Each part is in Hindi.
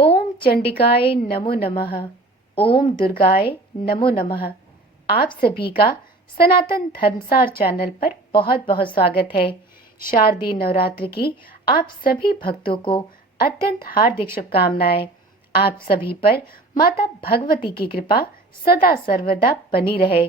ओम चंडिकाय नमो नमः। ओम दुर्गाय नमो नमः। आप सभी का सनातन धर्मसार चैनल पर बहुत बहुत स्वागत है। शारदीय नवरात्र की आप सभी भक्तों को अत्यंत हार्दिक शुभकामनाएं। आप सभी पर माता भगवती की कृपा सदा सर्वदा बनी रहे।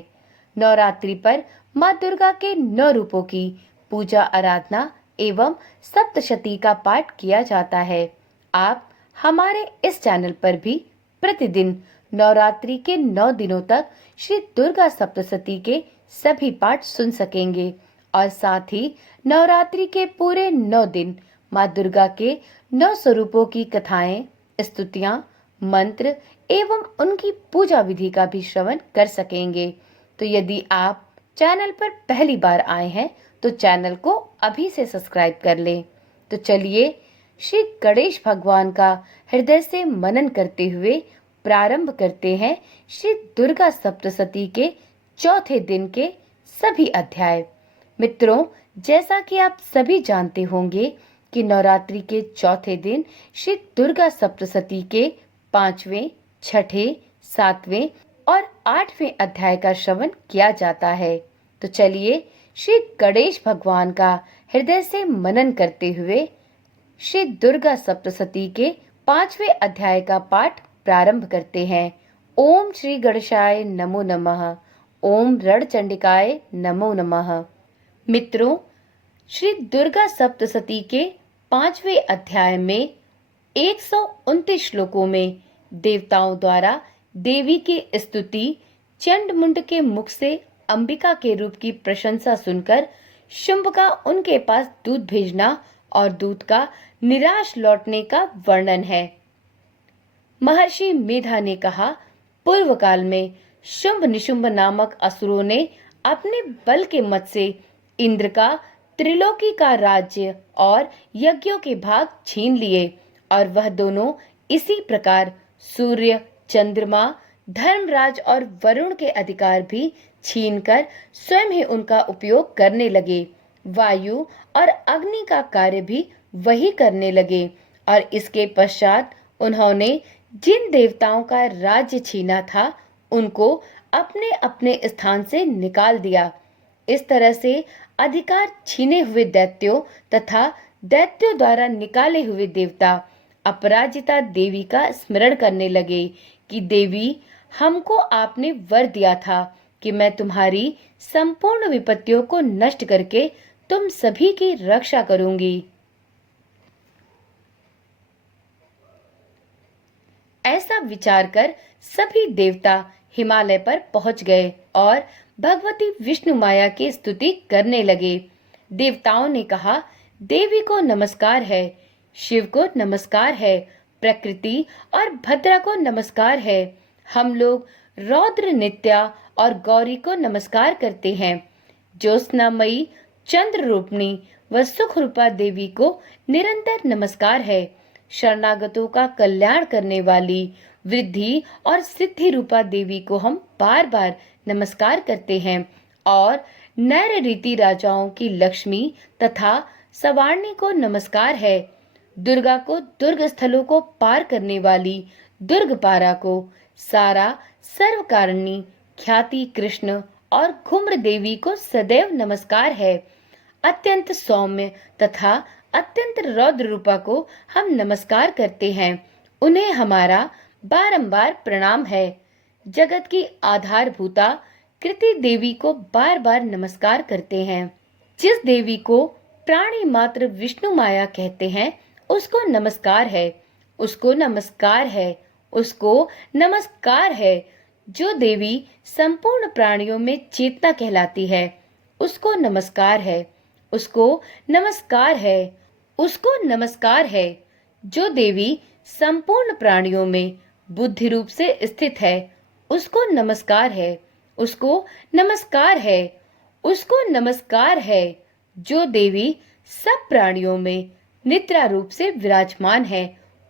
नवरात्रि पर माँ दुर्गा के 9 रूपों की पूजा आराधना एवं सप्तशती का पाठ किया जाता है। आप हमारे इस चैनल पर भी प्रतिदिन नवरात्रि के 9 दिनों तक श्री दुर्गा सप्तशती के सभी पाठ सुन सकेंगे और साथ ही नवरात्रि के पूरे 9 दिन माँ दुर्गा के 9 स्वरूपों की कथाएं, स्तुतियां, मंत्र एवं उनकी पूजा विधि का भी श्रवण कर सकेंगे। तो यदि आप चैनल पर पहली बार आए हैं तो चैनल को अभी से सब्सक्राइब कर लें। तो चलिए श्री गणेश भगवान का हृदय से मनन करते हुए प्रारंभ करते हैं श्री दुर्गा सप्तशती के चौथे दिन के सभी अध्याय। मित्रों, जैसा कि आप सभी जानते होंगे कि नवरात्रि के चौथे दिन श्री दुर्गा सप्तशती के 5वें, 6ठे, 7वें और 8वें अध्याय का श्रवण किया जाता है। तो चलिए श्री गणेश भगवान का हृदय से मनन करते हुए श्री दुर्गा सप्तशती के 5वें अध्याय का पाठ प्रारंभ करते हैं। ओम श्री गणेशाय नमो नमः। ओम रणचंडिकाय नमो नमः। मित्रों, श्री दुर्गा सप्तशती के 5वें अध्याय में 129 श्लोकों में देवताओं द्वारा देवी की स्तुति, चंड-मुंड के मुख से अंबिका के रूप की प्रशंसा सुनकर शुंभ का उनके पास दूध भेजना और दूत का निराश लौटने का वर्णन है। महर्षि मेधा ने कहा, पूर्व काल में शुंभ निशुंभ नामक असुरों ने अपने बल के मत से इंद्र का त्रिलोकी का राज्य और यज्ञों के भाग छीन लिए और वह दोनों इसी प्रकार सूर्य, चंद्रमा, धर्मराज और वरुण के अधिकार भी छीनकर स्वयं ही उनका उपयोग करने लगे। वायु और अग्नि का कार्य भी वही करने लगे और इसके पश्चात उन्होंने जिन देवताओं का राज्य छीना था उनको अपने अपने स्थान से निकाल दिया। इस तरह से अधिकार छीने हुए दैत्यों तथा दैत्यों द्वारा निकाले हुए देवता अपराजिता देवी का स्मरण करने लगे कि देवी, हमको आपने वर दिया था कि मैं तुम्हारी संपूर्ण विपत्तियों को नष्ट करके तुम सभी की रक्षा करूंगी। ऐसा विचार कर सभी देवता हिमालय पर पहुंच गए और भगवती विष्णु माया की स्तुति करने लगे। देवताओं ने कहा, देवी को नमस्कार है, शिव को नमस्कार है, प्रकृति और भद्रा को नमस्कार है। हम लोग रौद्र नित्या और गौरी को नमस्कार करते हैं। ज्योत्स्नामयी, चंद्र रूपणी व सुख रूपा देवी को निरंतर नमस्कार है। शरणागतों का कल्याण करने वाली वृद्धि और सिद्धि रूपा देवी को हम बार बार नमस्कार करते हैं और नैर रीति राजाओं की लक्ष्मी तथा सवारणी को नमस्कार है। दुर्गा को दुर्ग स्थलों को पार करने वाली दुर्गपारा को, सारा सर्वकारिणी ख्याति कृष्ण और घुम्र देवी को सदैव नमस्कार है। अत्यंत सौम्य तथा अत्यंत रौद्र रूपा को हम नमस्कार करते हैं। उन्हें हमारा बारंबार प्रणाम है। जगत की आधारभूता कृति देवी को बार बार नमस्कार करते हैं। जिस देवी को प्राणी मात्र विष्णु माया कहते हैं उसको नमस्कार है, उसको नमस्कार है, उसको नमस्कार है। जो देवी संपूर्ण प्राणियों में चेतना कहलाती है उसको नमस्कार है, उसको नमस्कार है, उसको नमस्कार है। जो देवी संपूर्ण प्राणियों में बुद्धि रूप से स्थित है उसको नमस्कार है, उसको नमस्कार है, उसको नमस्कार है। जो देवी सब प्राणियों में निद्रा रूप से विराजमान है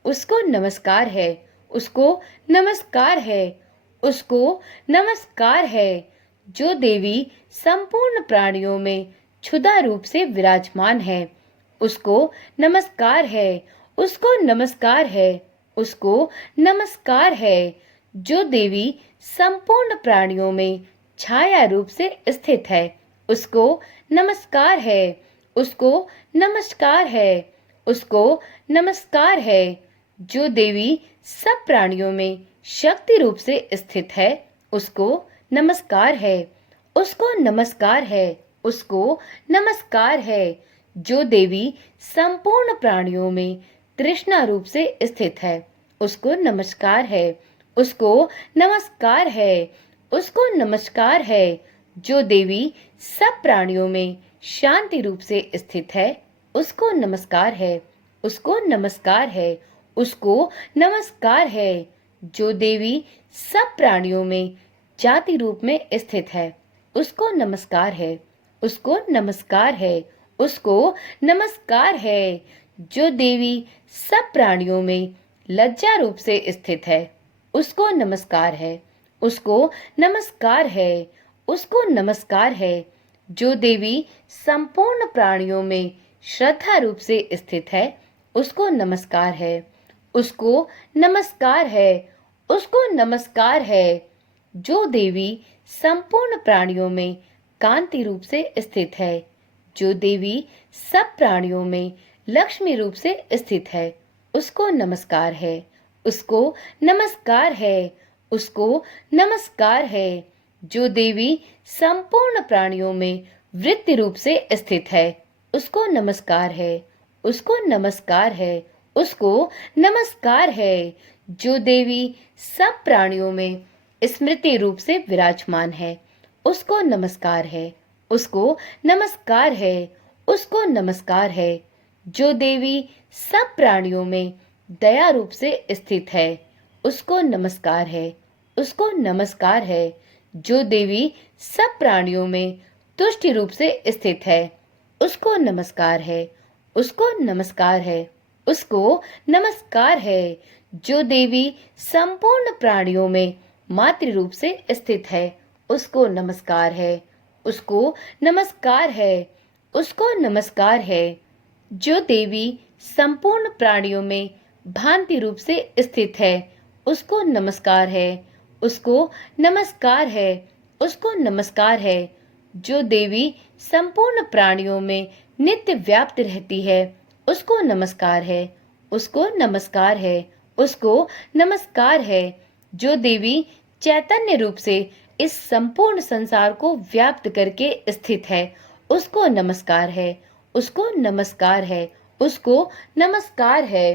उसको नमस्कार है, उसको नमस्कार है, उसको नमस्कार है। जो देवी संपूर्ण प्राणियों में क्षुधा रूप से विराजमान है उसको नमस्कार है, उसको नमस्कार है, उसको नमस्कार है। जो देवी संपूर्ण प्राणियों में छाया रूप से स्थित है, उसको नमस्कार है। उसको नमस्कार है। उसको नमस्कार है। जो देवी सब प्राणियों में शक्ति रूप से स्थित है, उसको नमस्कार है। उसको नमस्कार है। उसको नमस्कार है। जो देवी संपूर्ण प्राणियों में तृष्णा रूप से स्थित है, उसको नमस्कार है। उसको नमस्कार है। उसको नमस्कार है। जो देवी सब प्राणियों में शांति रूप से स्थित है, उसको नमस्कार है। उसको नमस्कार है। उसको नमस्कार है। जो देवी सब प्राणियों में जाति रूप में स्थित है, उसको नमस्कार है। उसको नमस्कार है। उसको नमस्कार है। जो देवी सब प्राणियों में लज्जा रूप से स्थित है, उसको नमस्कार है। उसको नमस्कार है। उसको नमस्कार है। जो देवी संपूर्ण प्राणियों में श्रद्धा रूप से स्थित है, उसको नमस्कार है। उसको नमस्कार है। उसको नमस्कार है। जो देवी संपूर्ण प्राणियों में कांति रूप से स्थित है, जो देवी सब प्राणियों में लक्ष्मी रूप से स्थित है, उसको नमस्कार है। उसको नमस्कार है। उसको नमस्कार है। जो देवी संपूर्ण प्राणियों में वृत्ति रूप से स्थित है, उसको नमस्कार है। उसको नमस्कार है। उसको नमस्कार है। जो देवी सब प्राणियों में स्मृति रूप से विराजमान है, उसको नमस्कार है। उसको नमस्कार है। उसको नमस्कार है। जो देवी सब प्राणियों में दया रूप से स्थित है, उसको नमस्कार है। उसको नमस्कार है। जो देवी सब प्राणियों में तुष्टि रूप से स्थित है, उसको नमस्कार है। उसको नमस्कार है। उसको नमस्कार है। जो देवी संपूर्ण प्राणियों में मातृ रूप से स्थित है, उसको नमस्कार है। उसको नमस्कार है। उसको नमस्कार है। जो देवी संपूर्ण प्राणियों में भांति रूप से स्थित है, उसको नमस्कार है। उसको नमस्कार है। उसको नमस्कार है। जो देवी संपूर्ण प्राणियों में नित्य व्याप्त रहती है, उसको नमस्कार है। उसको नमस्कार है। उसको नमस्कार है। जो देवी चैतन्य रूप से इस संपूर्ण संसार को व्याप्त करके स्थित है, उसको नमस्कार है। उसको नमस्कार है। उसको नमस्कार है।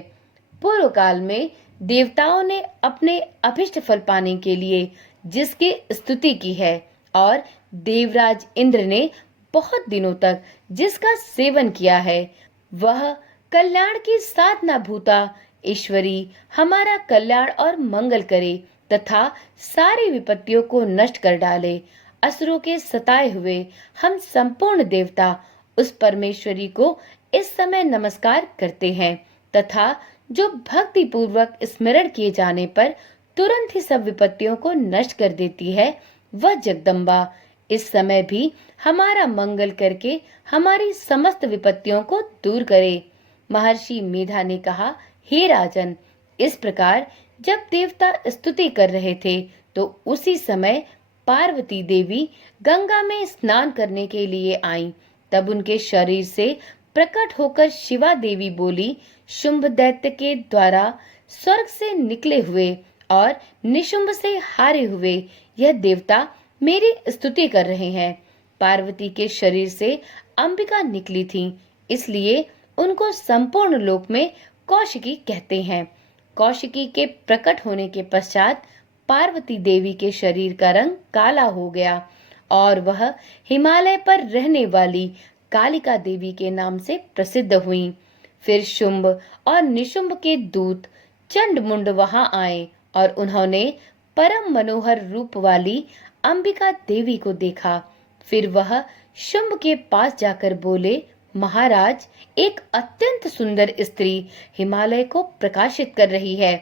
पूर्व काल में देवताओं ने अपने अभिष्ट फल पाने के लिए जिसकी स्तुति की है और देवराज इंद्र ने बहुत दिनों तक जिसका सेवन किया है, वह कल्याण की साधना भूता ईश्वरी हमारा कल्याण और मंगल करे तथा सारी विपत्तियों को नष्ट कर डाले। असुरों के सताए हुए हम संपूर्ण देवता उस परमेश्वरी को इस समय नमस्कार करते हैं तथा जो भक्ति पूर्वक स्मरण किए जाने पर तुरंत ही सब विपत्तियों को नष्ट कर देती है, वह जगदम्बा इस समय भी हमारा मंगल करके हमारी समस्त विपत्तियों को दूर करे। महर्षि मेधा ने कहा, हे राजन, इस प्रकार जब देवता स्तुति कर रहे थे तो उसी समय पार्वती देवी गंगा में स्नान करने के लिए आईं। तब उनके शरीर से प्रकट होकर शिवा देवी बोली, शुंभ दैत्य के द्वारा स्वर्ग से निकले हुए और निशुंभ से हारे हुए यह देवता मेरी स्तुति कर रहे हैं। पार्वती के शरीर से अंबिका निकली थी, इसलिए उनको संपूर्ण लोक में कौशिकी कहते हैं। कौशिकी के प्रकट होने के पश्चात पार्वती देवी के शरीर का रंग काला हो गया और वह हिमालय पर रहने वाली कालिका देवी के नाम से प्रसिद्ध हुई। फिर शुंभ और निशुंभ के दूत चंड मुंड वहां आए और उन्होंने परम मनोहर रूप वाली अंबिका देवी को देखा। फिर वह शुंभ के पास जाकर बोले, महाराज, एक अत्यंत सुंदर स्त्री हिमालय को प्रकाशित कर रही है।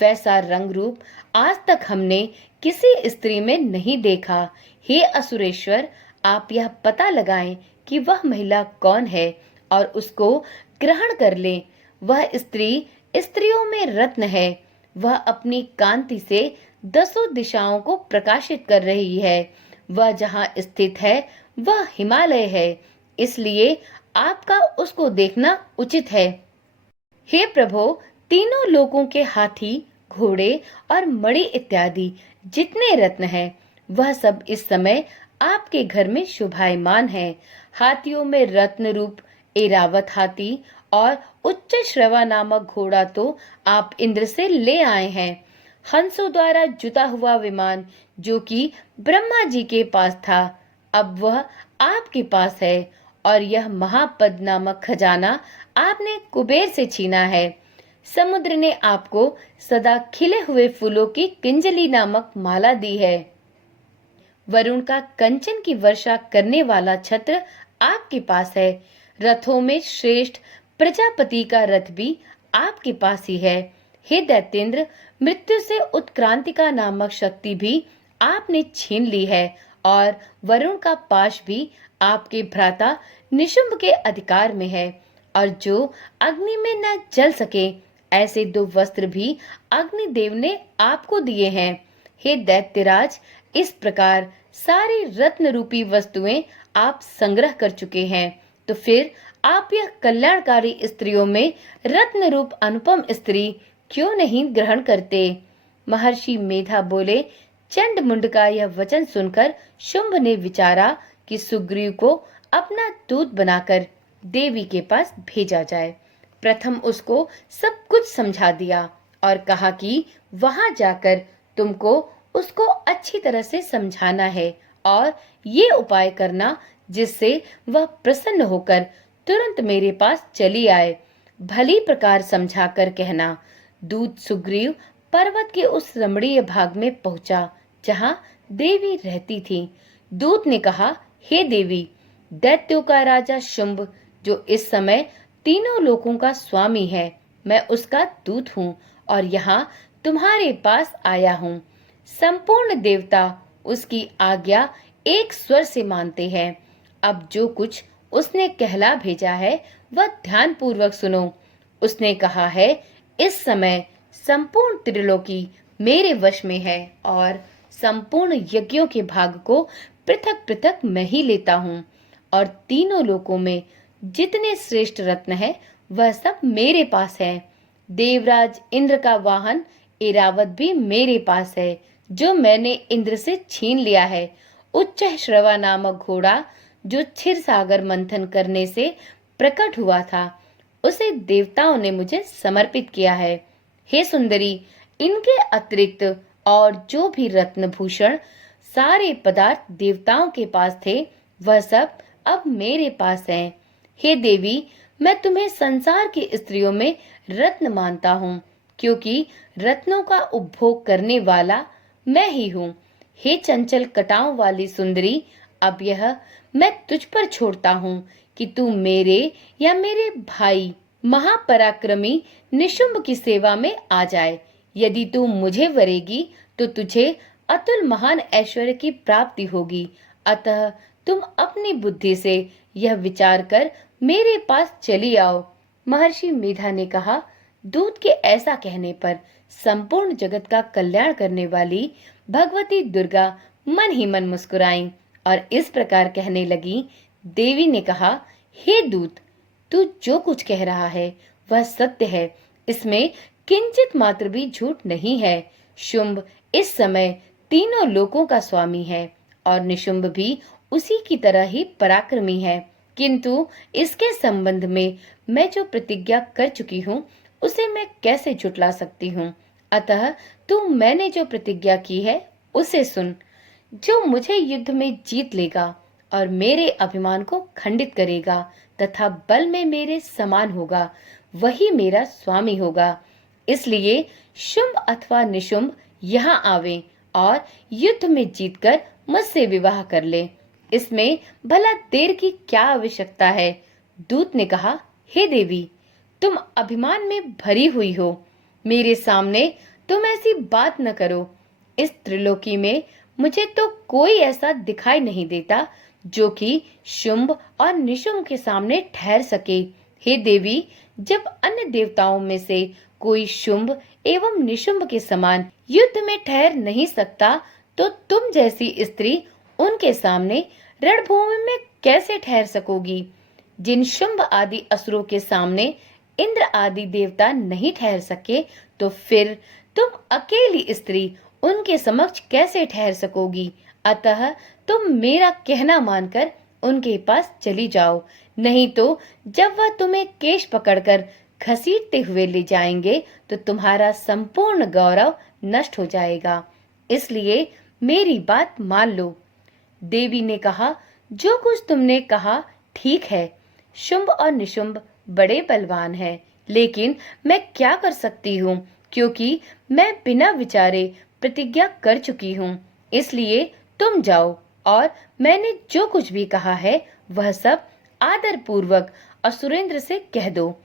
वैसा रंग रूप आज तक हमने किसी स्त्री में नहीं देखा। हे असुरेश्वर, आप यह पता लगाएं कि वह महिला कौन है और उसको ग्रहण कर लें। वह स्त्री स्त्रियों में रत्न है। वह अपनी कांति से 10 दिशाओं को प्रकाशित कर रही है। वह जहाँ स्थित है वह हिमालय है, इसलिए आपका उसको देखना उचित है। हे प्रभु, तीनों लोकों के हाथी, घोड़े और मणि इत्यादि जितने रत्न हैं, वह सब इस समय आपके घर में शोभायमान है। हाथियों में रत्न रूप एरावत हाथी और उच्च श्रवा नामक घोड़ा तो आप इंद्र से ले आए हैं। हंसों द्वारा जुता हुआ विमान जो कि ब्रह्मा जी के पास था, अब वह आपके पास है। और यह महापद नामक खजाना आपने कुबेर से छीना है। समुद्र ने आपको सदा खिले हुए फूलों की किंजली नामक माला दी है। वरुण का कंचन की वर्षा करने वाला छत्र आपके पास है। रथों में श्रेष्ठ प्रजापति का रथ भी आपके पास ही है। हे दैत्येंद्र, मृत्यु से उत्क्रांतिका नामक शक्ति भी आपने छीन ली है और वरुण का पाश भी आपके भ्राता निशुंभ के अधिकार में है। और जो अग्नि में न जल सके ऐसे 2 वस्त्र भी अग्निदेव ने आपको दिए हैं। हे दैत्यराज, इस प्रकार सारी रत्न रूपी वस्तुएं आप संग्रह कर चुके हैं, तो फिर आप यह कल्याणकारी स्त्रियों में रत्न रूप अनुपम स्त्री क्यों नहीं ग्रहण करते? महर्षि मेधा बोले। चंड मुंड का यह वचन सुनकर शुंभ ने विचारा कि सुग्रीव को अपना दूत बनाकर देवी के पास भेजा जाए। प्रथम उसको सब कुछ समझा दिया और कहा कि वहां जाकर तुमको उसको अच्छी तरह से समझाना है और ये उपाय करना जिससे वह प्रसन्न होकर तुरंत मेरे पास चली आए। भली प्रकार समझाकर कहना। दूत सुग्रीव पर्वत के उस रमणीय भाग में पहुंचा जहां देवी रहती थी। दूत ने कहा, हे देवी, दैत्यों का राजा शुंभ जो इस समय तीनों लोकों का स्वामी है, मैं उसका दूत हूँ और यहाँ तुम्हारे पास आया हूँ। संपूर्ण देवता उसकी आज्ञा एक स्वर से मानते हैं। अब जो कुछ उसने कहला भेजा है वह ध्यान पूर्वक सुनो। उसने कहा है, इस समय संपूर्ण त्रिलोकी मेरे वश में है और संपूर्ण यज्ञों के भाग को पृथक पृथक मैं ही लेता हूँ और तीनों लोकों में जितने श्रेष्ठ रत्न है वह सब मेरे पास है। देवराज इंद्र का वाहन एरावत भी मेरे पास है जो मैंने इंद्र से छीन लिया है। उच्च श्रवा नामक घोड़ा जो क्षीर सागर मंथन करने से प्रकट हुआ था, उसे देवताओं ने मुझे समर्पित किया है। हे सुंदरी, इनके अतिरिक्त और जो भी रत्न भूषण सारे पदार्थ देवताओं के पास थे वह सब अब मेरे पास हैं। हे देवी, मैं तुम्हें संसार की स्त्रियों में रत्न मानता हूँ क्योंकि रत्नों का उपभोग करने वाला मैं ही हूँ। हे चंचल कटाओं वाली सुंदरी, अब यह मैं तुझ पर छोड़ता हूँ कि तू मेरे या मेरे भाई महापराक्रमी निशुंभ की सेवा में आ जाए। यदि तू मुझे वरेगी तो तुझे अतुल महान ऐश्वर्य की प्राप्ति होगी। अतः तुम अपनी बुद्धि से यह विचार कर मेरे पास चली आओ। महर्षि मेधा ने कहा। दूत के ऐसा कहने पर संपूर्ण जगत का कल्याण करने वाली भगवती दुर्गा मन ही मन मुस्कुराईं और इस प्रकार कहने लगी। देवी ने कहा, हे दूत, तू जो कुछ कह रहा है वह सत्य है, इसमें किंचित मात्र भी झूठ नहीं है। शुंभ इस समय तीनों लोकों का स्वामी है और निशुंभ भी उसी की तरह ही पराक्रमी है, किंतु इसके संबंध में मैं जो प्रतिज्ञा कर चुकी हूँ उसे मैं कैसे झुटला सकती हूँ। अतः तू मैंने जो प्रतिज्ञा की है उसे सुन। जो मुझे युद्ध में जीत लेगा और मेरे अभिमान को खंडित करेगा तथा बल में मेरे समान होगा, वही मेरा स्वामी होगा। इसलिए शुंभ अथवा निशुंभ यहाँ आवे और युद्ध में जीतकर मुझसे विवाह कर ले। इसमें भला देर की क्या आवश्यकता है? दूत ने कहा, हे देवी, तुम अभिमान में भरी हुई हो, मेरे सामने तुम ऐसी बात न करो। इस त्रिलोकी में मुझे तो कोई ऐसा दिखाई नहीं देता जो कि शुंभ और निशुंभ के सामने ठहर सके। हे देवी, जब अन्य देवताओं में से कोई शुंभ एवं निशुंभ के समान युद्ध में ठहर नहीं सकता, तो तुम जैसी स्त्री उनके सामने रणभूमि में कैसे ठहर सकोगी? जिन शुंभ आदि असुरों के सामने इंद्र आदि देवता नहीं ठहर सके, तो फिर तुम अकेली स्त्री उनके समक्ष कैसे ठहर सकोगी? अतः तुम मेरा कहना मानकर उनके पास चली जाओ, नहीं तो जब वह तुम्हें केश पकड़कर घसीटते हुए ले जाएंगे तो तुम्हारा संपूर्ण गौरव नष्ट हो जाएगा। इसलिए मेरी बात मान लो। देवी ने कहा, जो कुछ तुमने कहा ठीक है। शुंभ और निशुंभ बड़े बलवान हैं, लेकिन मैं क्या कर सकती हूँ, क्योंकि मैं बिना विचारे प्रतिज्ञा कर चुकी हूँ। इसलिए तुम जाओ और मैंने जो कुछ भी कहा है वह सब आदर पूर्वक असुरेंद्र से कह दो।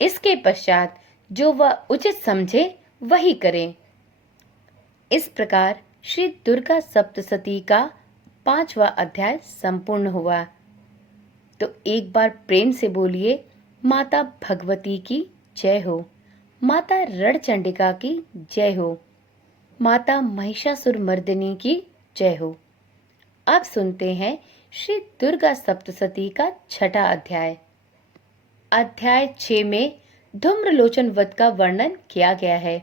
इसके पश्चात जो वह उचित समझे वही करें। इस प्रकार श्री दुर्गा सप्तशती का 5वां अध्याय संपूर्ण हुआ। तो एक बार प्रेम से बोलिए, माता भगवती की जय हो, माता रणचंडिका की जय हो, माता महिषासुर मर्दिनी की जय हो। अब सुनते हैं श्री दुर्गा सप्तशती का 6वां अध्याय। अध्याय 6 में धूम्रलोचन वध का वर्णन किया गया है।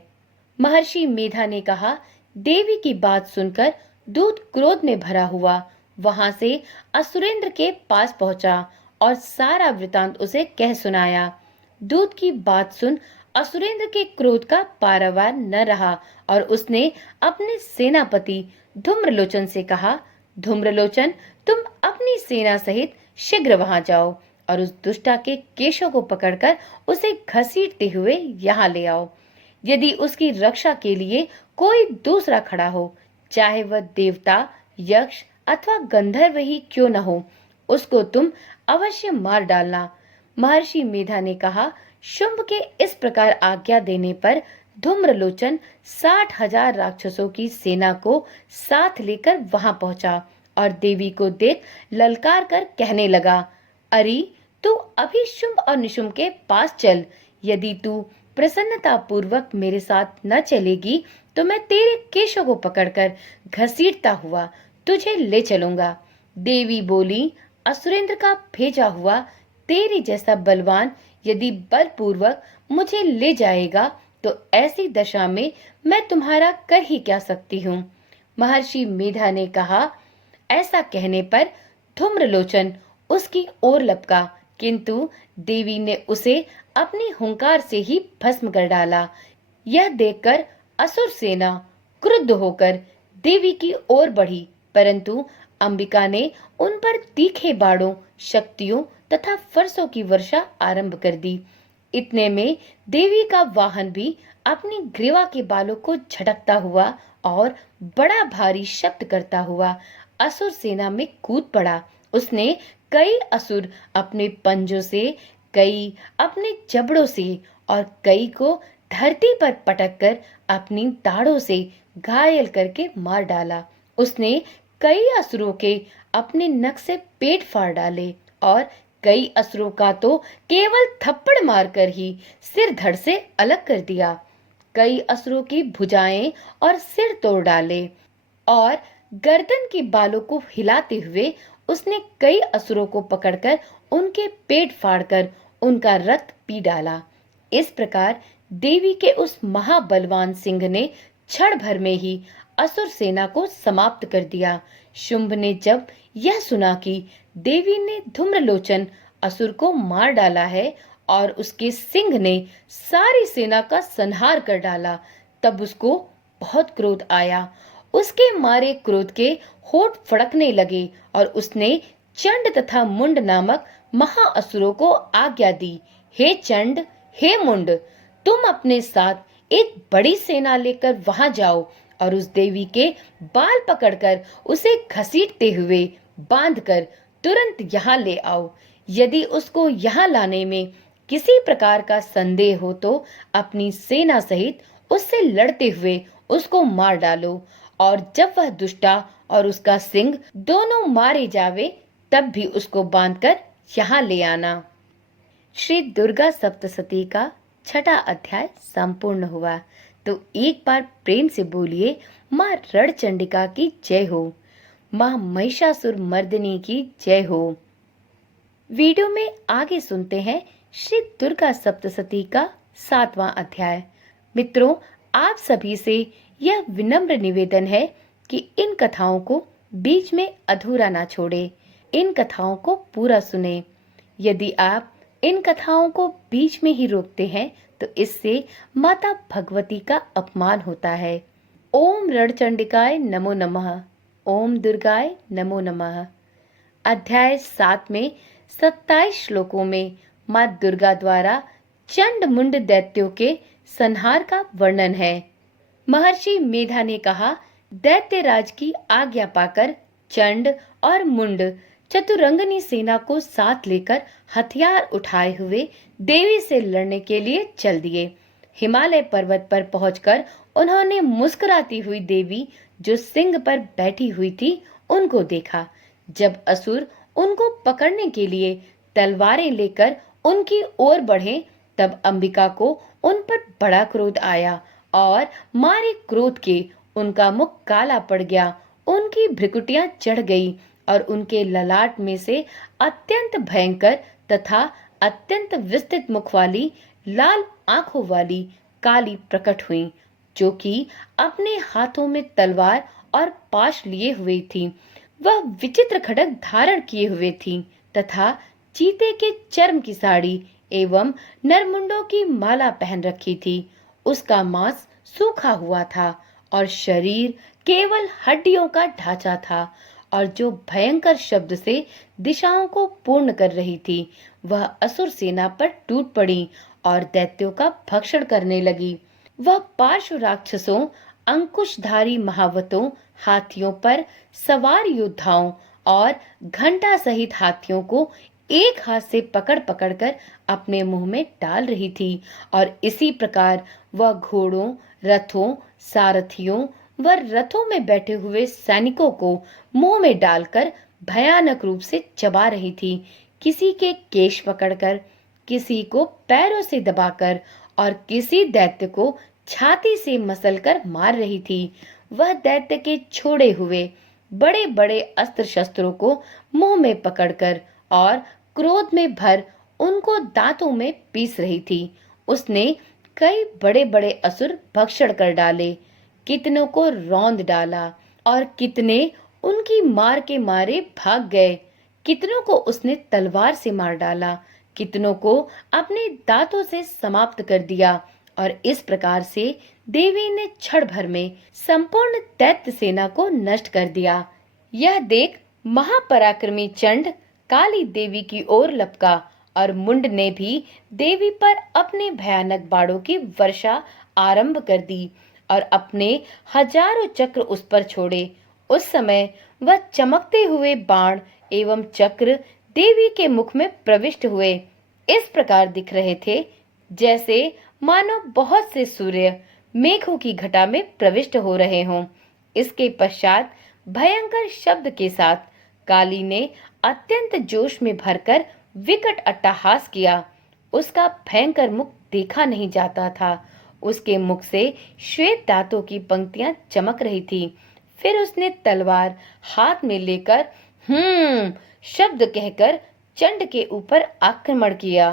महर्षि मेधा ने कहा, देवी की बात सुनकर दूत क्रोध में भरा हुआ वहां से असुरेंद्र के पास पहुंचा और सारा वृतांत उसे कह सुनाया। दूत की बात सुन असुरेंद्र के क्रोध का पारावार न रहा और उसने अपने सेनापति धूम्रलोचन से कहा, धूम्रलोचन, तुम अपनी सेना सहित शीघ्र वहां जाओ और उस दुष्टा के केशों को पकड़कर उसे घसीटते हुए यहाँ ले आओ। यदि उसकी रक्षा के लिए कोई दूसरा खड़ा हो, चाहे वह देवता, यक्ष अथवा गंधर्व ही क्यों न हो, उसको तुम अवश्य मार डालना। महर्षि मेधा ने कहा, शुंभ के इस प्रकार आज्ञा देने पर धूम्रलोचन 60,000 राक्षसों की सेना को साथ लेकर वहां पहुंचा और देवी को देख ललकार कर कहने लगा, अरे तू अभी शुंभ और निशुंभ के पास चल। यदि तू प्रसन्नता पूर्वक मेरे साथ न चलेगी तो मैं तेरे केशों को पकड़कर घसीटता हुआ तुझे ले चलूंगा। देवी बोली, असुरेंद्र का भेजा हुआ तेरे जैसा बलवान यदि बलपूर्वक मुझे ले जाएगा तो ऐसी दशा में मैं तुम्हारा कर ही क्या सकती हूँ। महर्षि मेधा ने कहा। ऐसा कहने पर धूम्रलोचन उसकी ओर लपका, किंतु देवी ने उसे अपनी हुंकार से ही भस्म कर डाला। यह देखकर असुर सेना क्रुद्ध होकर देवी की ओर बढ़ी, परंतु अंबिका ने उन पर तीखे बाणों, शक्तियों तथा फरसों की वर्षा आरंभ कर दी। इतने में देवी का वाहन भी अपनी ग्रीवा के बालों को झटकता हुआ और बड़ा भारी शब्द करता हुआ असुर सेना में कूद पड़ा। उसने कई असुर अपने पंजों से, कई अपने जबड़ों से और कई को धरती पर पटककर अपनी दाढ़ों से घायल करके मार डाला। उसने कई असुरों के अपने नख से पेट फाड़ डाले और कई असुरों का तो केवल थप्पड़ मारकर ही सिर धड़ से अलग कर दिया। कई असुरों की भुजाएं और सिर तोड़ डाले और गर्दन के बालों को हिलाते हुए उसने कई असुरों को पकड़कर उनके पेट फाड़कर उनका रक्त पी डाला। इस प्रकार देवी के उस महाबलवान सिंह ने क्षण भर में ही असुर सेना को समाप्त कर दिया। शुंभ ने जब यह सुना कि देवी ने धूम्रलोचन असुर को मार डाला है और उसके सिंह ने सारी सेना का संहार कर डाला, तब उसको बहुत क्रोध आया। उसके मारे क्रोध के होठ फड़कने लगे और उसने चंड तथा मुंड नामक महाअसुरों को आज्ञा दी, हे चंड, हे मुंड, तुम अपने साथ एक बड़ी सेना लेकर वहां जाओ और उस देवी के बाल पकड़कर उसे घसीटते हुए बांधकर तुरंत यहाँ ले आओ। यदि उसको यहाँ लाने में किसी प्रकार का संदेह हो तो अपनी सेना सहित उससे लड़ते हुए उसको मार डालो और जब वह दुष्टा और उसका सिंह दोनों मारे जावे तब भी उसको बांधकर यहाँ ले आना। श्री दुर्गा सप्तशती का छठा अध्याय संपूर्ण हुआ। तो एक बार प्रेम से बोलिए, माँ रणचंडिका की जय हो, माँ महिषासुर मर्दिनी की जय हो। वीडियो में आगे सुनते हैं श्री दुर्गा सप्तशती का 7वां अध्याय। मित्रों, आप सभी से यह विनम्र निवेदन है कि इन कथाओं को बीच में अधूरा ना छोड़े, इन कथाओं को पूरा सुने। यदि आप इन कथाओं को बीच में ही रोकते हैं तो इससे माता भगवती का अपमान होता है। ओम रणचंडिकाय नमो नमः। ओम दुर्गाय नमो नमः। अध्याय 7 में 27 श्लोकों में माँ दुर्गा द्वारा चंड मुंड दैत्यों के संहार का वर्णन है। महर्षि मेधा ने कहा, दैत्यराज की आज्ञा पाकर चंड और मुंड चतुरंगनी सेना को साथ लेकर हथियार उठाए हुए देवी से लड़ने के लिए चल दिए। हिमालय पर्वत पर पहुंचकर उन्होंने मुस्कुराती हुई देवी जो सिंह पर बैठी हुई थी उनको देखा। जब असुर उनको पकड़ने के लिए तलवारें लेकर उनकी ओर बढ़े तब अंबिका को उन पर बड़ा क्रोध आया और मारे क्रोध के उनका मुख काला पड़ गया, उनकी भ्रिकुटियां चढ़ गई और उनके ललाट में से अत्यंत भयंकर तथा अत्यंत विस्तृत मुख वाली लाल आंखों वाली काली प्रकट हुई, जो कि अपने हाथों में तलवार और पाश लिए हुए थी। वह विचित्र खड्ग धारण किए हुए थी तथा चीते के चर्म की साड़ी एवं नरमुंडों की माला पहन रखी थी। उसका मांस सूखा हुआ था और शरीर केवल हड्डियों का ढांचा था, और जो भयंकर शब्द से दिशाओं को पूर्ण कर रही थी वह असुर सेना पर टूट पड़ी और दैत्यों का भक्षण करने लगी। वह पार्श्व राक्षसों, अंकुशधारी महावतों, हाथियों पर सवार योद्धाओं और घंटा सहित हाथियों को एक हाथ से पकड़ पकड़कर अपने मुंह में डाल रही थी, और इसी प्रकार वह घोड़ों, रथों, सारथियों व रथों में बैठे हुए सैनिकों को मुंह में डालकर भयानक रूप से चबा रही थी। किसी के केश पकड़कर, किसी को पैरों से दबाकर और किसी दैत्य को छाती से मसलकर मार रही थी। वह दैत्य के छोड़े हुए बड़े बड़े अस्त्र शस्त्रों को मुंह में पकड़कर और क्रोध में भर उनको दांतों में पीस रही थी। उसने कई बड़े बड़े असुर भक्षण कर डाले, कितनों को रौंद डाला और कितने उनकी मार के मारे भाग गए। कितनों को उसने तलवार से मार डाला, कितनों को अपने दांतों से समाप्त कर दिया, और इस प्रकार से देवी ने क्षण भर में संपूर्ण दैत्य सेना को नष्ट कर दिया। यह देख महापराक्रमी चंड काली देवी की ओर लपका और मुंड ने भी देवी पर अपने भयानक बाणों की वर्षा आरंभ कर दी और अपने हजारों चक्र उस पर छोड़े। उस समय वह चमकते हुए बाण एवं चक्र देवी के मुख में प्रविष्ट हुए इस प्रकार दिख रहे थे जैसे मानो बहुत से सूर्य मेघों की घटा में प्रविष्ट हो रहे हों। इसके पश्चात भयंकर शब्द के साथ काली ने अत्यंत जोश में भरकर विकट अट्टहास किया। उसका भयंकर मुख देखा नहीं जाता था। उसके मुख से श्वेत दांतों की पंक्तियां चमक रही थी। फिर उसने तलवार हाथ में लेकर शब्द कहकर चंड के ऊपर आक्रमण किया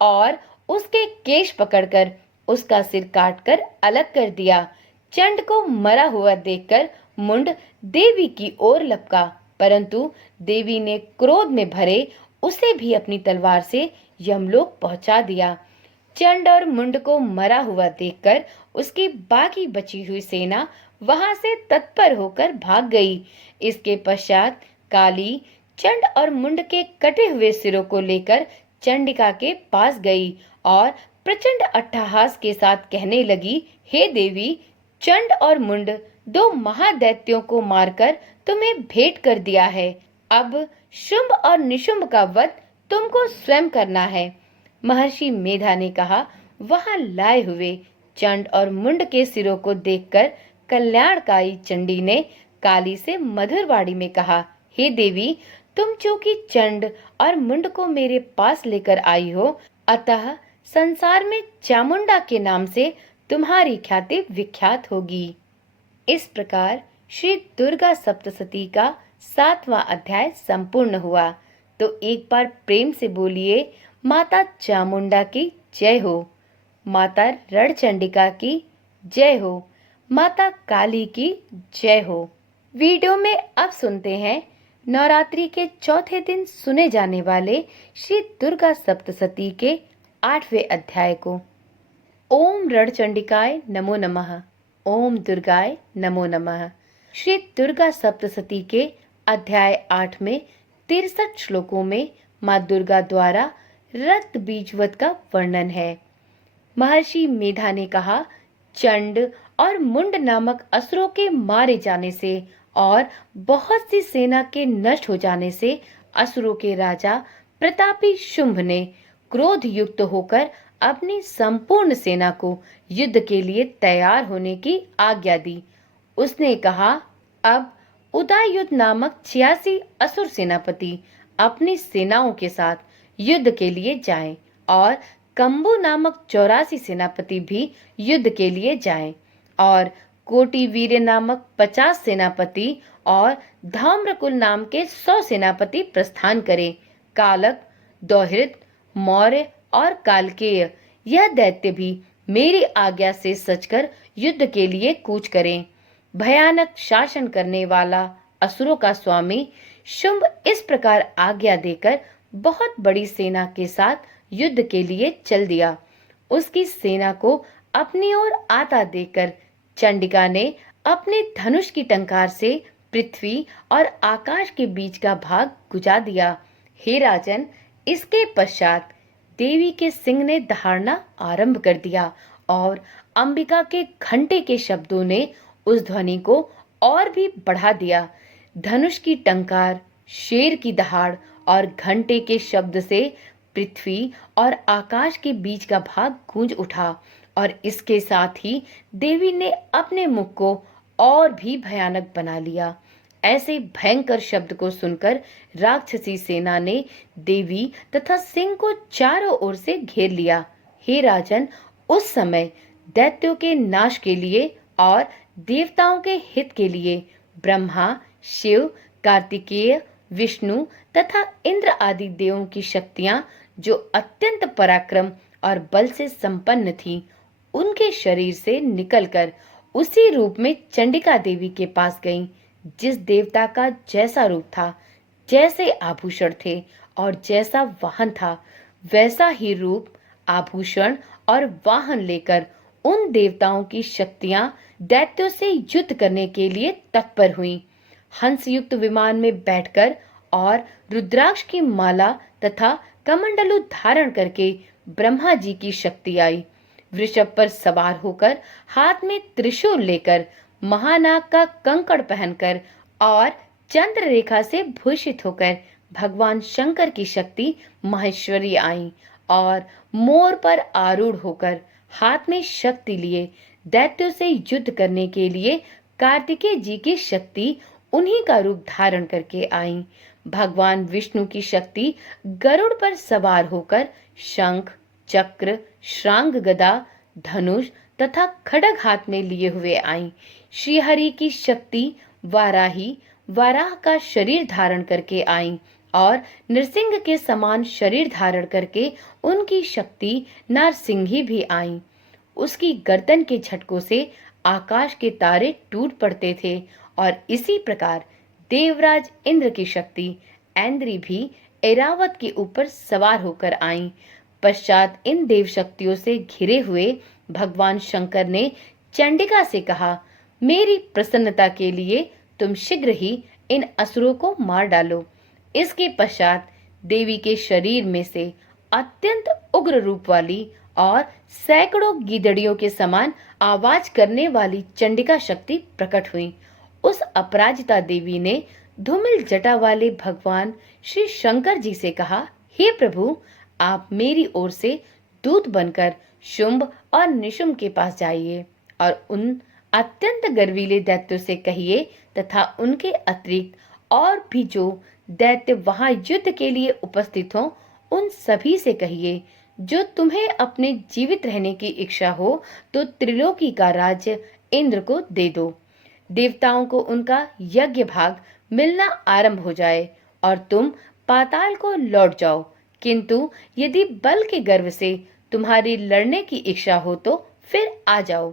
और उसके केश पकड़कर उसका सिर काटकर अलग कर दिया। चंड को मरा हुआ देखकर मुंड देवी की ओर लपका, परंतु देवी ने क्रोध में भरे उसे भी अपनी तलवार से यमलोक पहुंचा दिया। चंड और मुंड को मरा हुआ देखकर उसकी बाकी बची हुई सेना वहां से तत्पर होकर भाग गई। इसके पश्चात काली चंड और मुंड के कटे हुए सिरों को लेकर चंडिका के पास गई और प्रचंड अट्टहास के साथ कहने लगी, हे देवी, चंड और मुंड दो महादैत्यों को मारकर तुम्हें भेंट कर दिया है। अब शुंभ और निशुंभ का वध तुमको स्वयं करना है। महर्षि मेधा ने कहा, वहां लाए हुए चंड और मुंड के सिरों को देखकर कल्याणकारी चंडी ने काली से मधुर वाणी में कहा, हे देवी, तुम चूंकि चंड और मुंड को मेरे पास लेकर आई हो, अतः संसार में चामुंडा के नाम से तुम्हारी ख्याति विख्यात होगी। इस प्रकार श्री दुर्गा सप्तशती का 7वां अध्याय संपूर्ण हुआ। तो एक बार प्रेम से बोलिए, माता चामुंडा की जय हो, माता रणचंडिका की जय हो, माता काली की जय हो। वीडियो में अब सुनते हैं नवरात्रि के चौथे दिन सुने जाने वाले श्री दुर्गा सप्तशती के 8वें अध्याय को। ओम रणचंडिकाय नमो नमः। ओम दुर्गाय नमो नमः। श्री दुर्गा सप्तशती के अध्याय 8 में 63 श्लोकों में माँ दुर्गा द्वारा रक्त बीजवत का वर्णन है। महर्षि मेधा ने कहा, चंड और मुंड नामक असुरों के मारे जाने से और बहुत सी सेना के नष्ट हो जाने से असुरों के राजा प्रतापी शुंभ ने क्रोध युक्त होकर अपनी संपूर्ण सेना को युद्ध के लिए तैयार होने की आज्ञा दी। उसने कहा, अब उदययुध नामक 86 असुर सेनापति अपनी सेनाओं के साथ युद्ध के लिए जाएं और कंबु नामक 84 सेनापति भी युद्ध के लिए जाएं और कोटि वीर्य नामक 50 सेनापति और धौम्रकुल नाम के 100 सेनापति प्रस्थान करें। कालक, दोहित, मौर्य और कालकेय यह दैत्य भी मेरी आज्ञा से सचकर युद्ध के लिए कूच करें। भयानक शासन करने वाला असुरों का स्वामी शुंभ इस प्रकार आज्ञा देकर बहुत बड़ी सेना के साथ युद्ध के लिए चल दिया। उसकी सेना को अपनी ओर आता देखकर चंडिका ने अपने धनुष की टंकार से पृथ्वी और आकाश के बीच का भाग गुजा दिया। हे राजन, इसके पश्चात देवी के सिंह ने दहाड़ना आरंभ कर दिया और अंबिका के घंटे के शब्दों ने उस ध्वनि को और भी बढ़ा दिया। धनुष की टंकार, शेर की दहाड़ और घंटे के शब्द से पृथ्वी और आकाश के बीच का भाग गूंज उठा और इसके साथ ही देवी ने अपने मुख को और भी भयानक बना लिया। ऐसे भयंकर शब्द को सुनकर राक्षसी सेना ने देवी तथा सिंह को चारों ओर से घेर लिया। हे राजन, उस समय दैत्यों के नाश के लिए और देवताओं के हित के लिए ब्रह्मा, शिव, कार्तिकेय, विष्णु तथा इंद्र आदि देवों की शक्तियां जो अत्यंत पराक्रम और बल से संपन्न थीं, उनके शरीर से निकलकर उसी रूप में चंडिका देवी के पास गईं। जिस देवता का जैसा रूप था, जैसे आभूषण थे और जैसा वाहन था, वैसा ही रूप, आभूषण और वाहन लेकर उन देवताओं की शक्तियां दैत्यों से युद्ध करने के लिए तत्पर हुईं। हंसयुक्त विमान में बैठकर और रुद्राक्ष की माला तथा कमंडलू धारण करके ब्रह्मा जी की शक्ति आई। वृषभ पर सवार होकर, हाथ में त्रिशूल लेकर, महानाग का कंकड़ पहनकर और चंद्र रेखा से भूषित होकर भगवान शंकर की शक्ति महेश्वरी आई और मोर पर आरूढ़ होकर हाथ में शक्ति लिए दैत्यों से युद्ध करने के लिए कार्तिकेय जी की शक्ति उन्हीं का रूप धारण करके आई। भगवान विष्णु की शक्ति गरुड़ पर सवार होकर शंख, चक्र, श्रांग गदा, धनुष तथा खड्ग हाथ में लिए हुए आई। श्री हरि की शक्ति वाराही वाराह का शरीर धारण करके आई और नरसिंह के समान शरीर धारण करके उनकी शक्ति नरसिंही भी आई। उसकी गर्दन के झटकों से आकाश के तारे टूट पड़ते थे और इसी प्रकार देवराज इंद्र की शक्ति ऐन्द्री भी ऐरावत के ऊपर सवार होकर आई। पश्चात इन देव शक्तियों से घिरे हुए भगवान शंकर ने चंडिका से कहा, मेरी प्रसन्नता के लिए तुम शीघ्र ही इन असुरों को मार डालो। इसके पश्चात देवी के शरीर में से अत्यंत उग्र रूप वाली और सैकड़ों गीदड़ियों के समान आवाज करने वाली चंडिका शक्ति प्रकट हुई। उस अपराजिता देवी ने धूमिल जटा वाले भगवान श्री शंकर जी से कहा, हे प्रभु, आप मेरी ओर से दूत बनकर शुंभ और निशुंभ के पास जाइए और उन अत्यंत गर्वीले दैत्यों से कहिए तथा उनके अतिरिक्त और भी जो दैत्य वहां युद्ध के लिए उपस्थित हों, उन सभी से कहिए, जो तुम्हें अपने जीवित रहने की इच्छा हो तो त्रिलोकी का राज्य इंद्र को दे दो। देवताओं को उनका यज्ञ भाग मिलना आरंभ हो जाए और तुम पाताल को लौट जाओ। किंतु यदि बल के गर्व से तुम्हारी लड़ने की इच्छा हो तो फिर आ जाओ।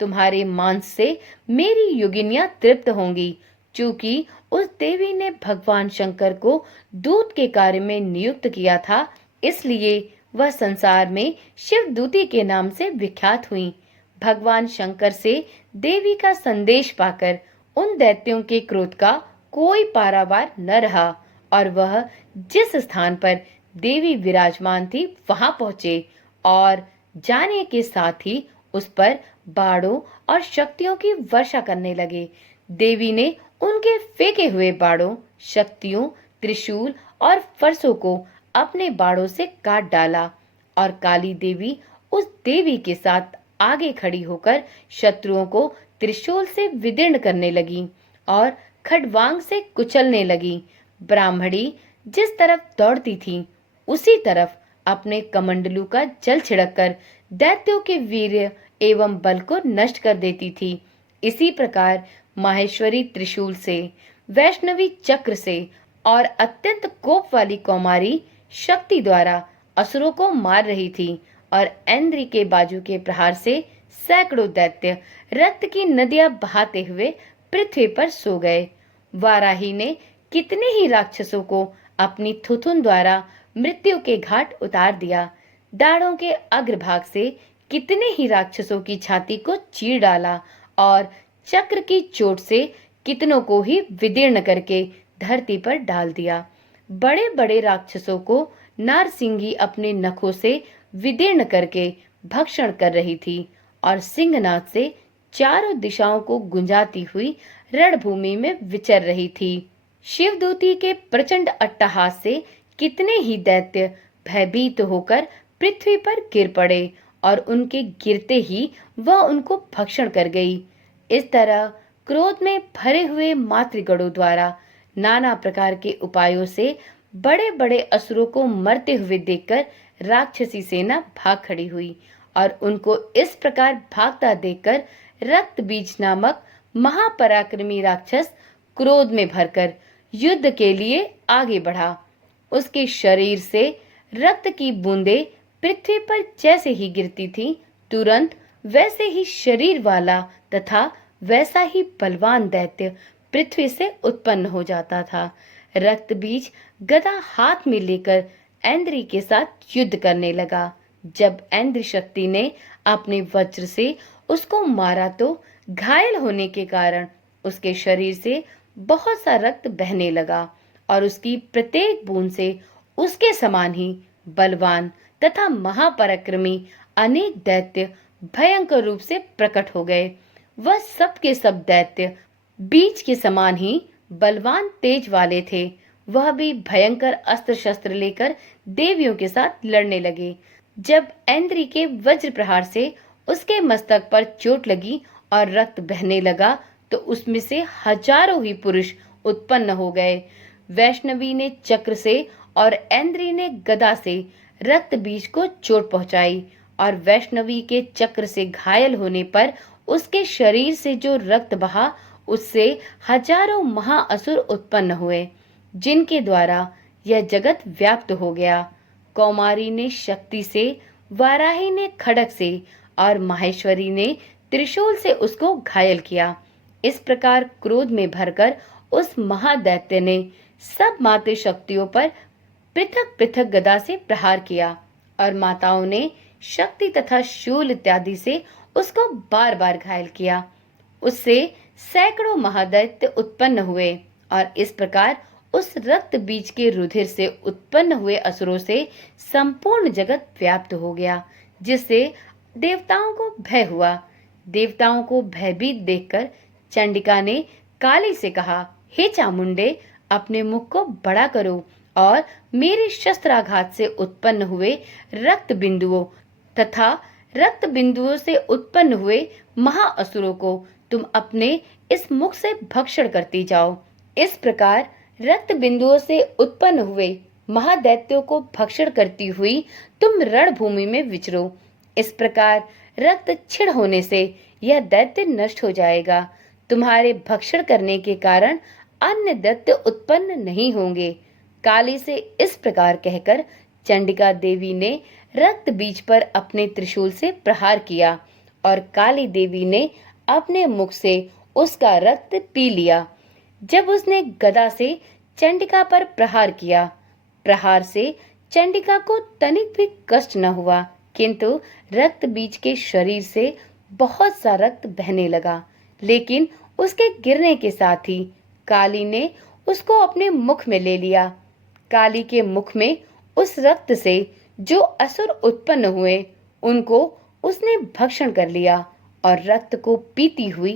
तुम्हारे मांस से मेरी योगिनियां तृप्त होंगी। चूंकि उस देवी ने भगवान शंकर को दूत के कार्य में नियुक्त किया था, इसलिए वह संसार में शिवदूती के नाम से विख्यात हुई। भगवान शंकर से देवी का संदेश पाकर उन दैत्यों के क्रोध का कोई पारावार न रहा और वह जिस स्थान पर देवी विराजमान थी वहां पहुंचे और जाने के साथ ही उस पर बाणों और शक्तियों की वर्षा करने लगे। देवी ने उनके फेंके हुए बाणों, शक्तियों, त्रिशूल और फरसों को अपने बाणों से काट डाला और काली देवी उस देवी के साथ आगे खड़ी होकर शत्रुओं को त्रिशूल से विदीर्ण करने लगी और खड़वांग से कुचलने लगी। ब्राह्मणी जिस तरफ दौड़ती थी उसी तरफ अपने कमंडलू का जल छिड़ककर दैत्यों के वीर्य एवं बल को नष्ट कर देती थी। इसी प्रकार माहेश्वरी त्रिशूल से, वैष्णवी चक्र से और अत्यंत कोप वाली कौमारी शक्ति द्वारा असुरों को मार रही थी और ऐन्द्री के बाजू के प्रहार से सैकड़ों दैत्य रक्त की नदियां बहाते हुए पृथ्वी पर सो गए। वाराही ने कितने ही राक्षसों को अपनी थुथुन द्वारा मृत्यु के घाट उतार दिया। दाढ़ों के अग्रभाग से कितने ही राक्षसों की छाती को चीर डाला और चक्र की चोट से कितनों को ही विदीर्ण करके धरती पर डाल दिया। बड़े बड़े राक्षसों को नारसिंगी अपने नखों से विदीर्ण करके भक्षण कर रही थी और सिंहनाद से चारों दिशाओं को गुंजाती हुई रणभूमि में विचर रही थी। शिवदूती के प्रचंड अट्टहास से कितने ही दैत्य भयभीत होकर पृथ्वी पर गिर पड़े और उनके गिरते ही वह उनको भक्षण कर गई। इस तरह क्रोध में भरे हुए मातृगणों द्वारा नाना प्रकार के उपायों से बड़े बड़े असुरों को मरते हुए देखकर राक्षसी सेना भाग खड़ी हुई और उनको इस प्रकार भागता देखकर रक्त बीज नामक महापराक्रमी राक्षस क्रोध में भरकर युद्ध के लिए आगे बढ़ा। उसके शरीर से रक्त की बूंदें पृथ्वी पर जैसे ही गिरती थी, तुरंत वैसे ही शरीर वाला तथा वैसा ही बलवान दैत्य पृथ्वी से उत्पन्न हो जाता था। रक्त बीज गदा हाथ में लेकर ऐन्द्री के साथ युद्ध करने लगा। जब ऐन्द्र शक्ति ने अपने वज्र से उसको मारा तो घायल होने के कारण उसके शरीर से बहुत सा रक्त बहने लगा और उसकी प्रत्येक बूंद से उसके समान ही बलवान तथा महापराक्रमी अनेक दैत्य भयंकर रूप से प्रकट हो गए। वह सब के सब दैत्य बीज के समान ही बलवान तेज वाले थे। वह भी भयंकर अस्त्र शस्त्र लेकर देवियों के साथ लड़ने लगे। जब ऐन्द्री के वज्र प्रहार से उसके मस्तक पर चोट लगी और रक्त बहने लगा तो उसमें से हजारों ही पुरुष उत्पन्न हो गए। वैष्णवी ने चक्र से और ऐन्द्री ने गदा से रक्त बीज को चोट पहुंचाई और वैष्णवी के चक्र से घायल होने पर उसके शरीर से जो रक्त बहा उससे हजारों महाअसुर उत्पन्न हुए, जिनके द्वारा यह जगत व्याप्त हो गया। कौमारी ने शक्ति से, वाराही ने खड्ग से और माहेश्वरी ने त्रिशूल से उसको घायल किया। इस प्रकार क्रोध में भरकर उस महादैत्य ने सब मातृ शक्तियों पर पृथक पृथक गदा से प्रहार किया और माताओं ने शक्ति तथा शूल इत्यादि से उसको बार बार घायल किया। उससे सैकड़ों महादैत्य उत्पन्न हुए और इस प्रकार उस रक्त बीज के रुधिर से उत्पन्न हुए असुरों से संपूर्ण जगत व्याप्त हो गया, जिससे देवताओं को भय हुआ। देवताओं को भयभीत देखकर चंडिका ने काली से कहा, हे चामुंडे, अपने मुख को बड़ा करो और मेरे शस्त्राघात से उत्पन्न हुए रक्त बिंदुओं तथा रक्त बिंदुओं से उत्पन्न हुए महाअसुरों को तुम अपने इस मुख से भक्षण करती जाओ। इस प्रकार रक्त बिंदुओं से उत्पन्न हुए महादैत्यों को भक्षण करती हुई तुम रणभूमि में विचरो। इस प्रकार रक्त छिड़ होने से यह दैत्य नष्ट हो जाएगा। तुम्हारे भक्षण करने के कारण अन्य दैत्य उत्पन्न नहीं होंगे। काली से इस प्रकार कहकर चंडिका देवी ने रक्त बीज पर अपने त्रिशूल से प्रहार किया और काली देवी ने अपने मुख से उसका रक्त पी लिया। जब उसने गदा से चंडिका पर प्रहार किया, प्रहार से चंडिका को तनिक भी कष्ट न हुआ, किंतु रक्त बीज के शरीर से बहुत सा रक्त बहने लगा। लेकिन उसके गिरने के साथ ही काली ने उसको अपने मुख में ले लिया। काली के मुख में उस रक्त से जो असुर उत्पन्न हुए, उनको उसने भक्षण कर लिया और रक्त को पीती हुई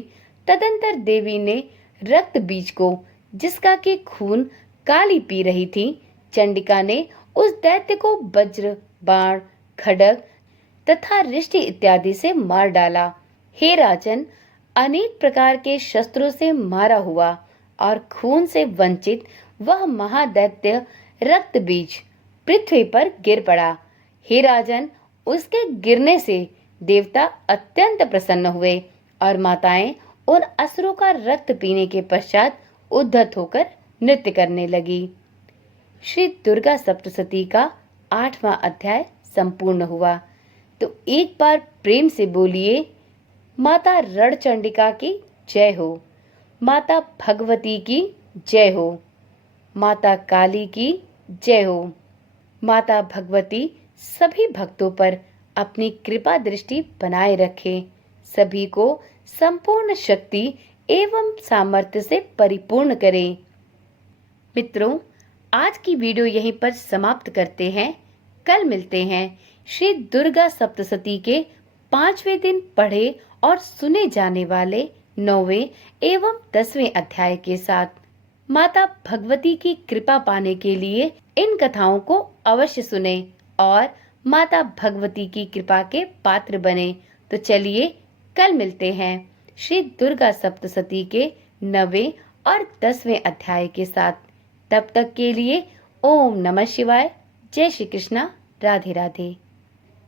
तदंतर देवी ने रक्त बीज को, जिसका कि खून काली पी रही थी, चंडिका ने उस दैत्य को वज्र, बाण, खड्ग तथा रिष्टि इत्यादि से मार डाला। हे राजन, अनेक प्रकार के शस्त्रों से मारा हुआ और खून से वंचित वह महादैत्य रक्त बीज पृथ्वी पर गिर पड़ा। हे राजन, उसके गिरने से देवता अत्यंत प्रसन्न हुए और माताएं उन असुरों का रक्त पीने के पश्चात उद्धत होकर नृत्य करने लगी। श्री दुर्गा सप्तशती का 8वां अध्याय संपूर्ण हुआ। तो एक बार प्रेम से बोलिए, माता रणचंडिका की जय हो, माता भगवती की जय हो, माता काली की जय हो। माता भगवती सभी भक्तों पर अपनी कृपा दृष्टि बनाए रखे, सभी को संपूर्ण शक्ति एवं सामर्थ्य से परिपूर्ण करे। मित्रों, आज की वीडियो यहीं पर समाप्त करते हैं। कल मिलते हैं श्री दुर्गा सप्तशती के 5वें दिन पढ़े और सुने जाने वाले 9वें एवं 10वें अध्याय के साथ। माता भगवती की कृपा पाने के लिए इन कथाओं को अवश्य सुने और माता भगवती की कृपा के पात्र बने। तो चलिए कल मिलते हैं श्री दुर्गा सप्तशती के 9वें और 10वें अध्याय के साथ। तब तक के लिए ओम नमः शिवाय। जय श्री कृष्णा। राधे राधे।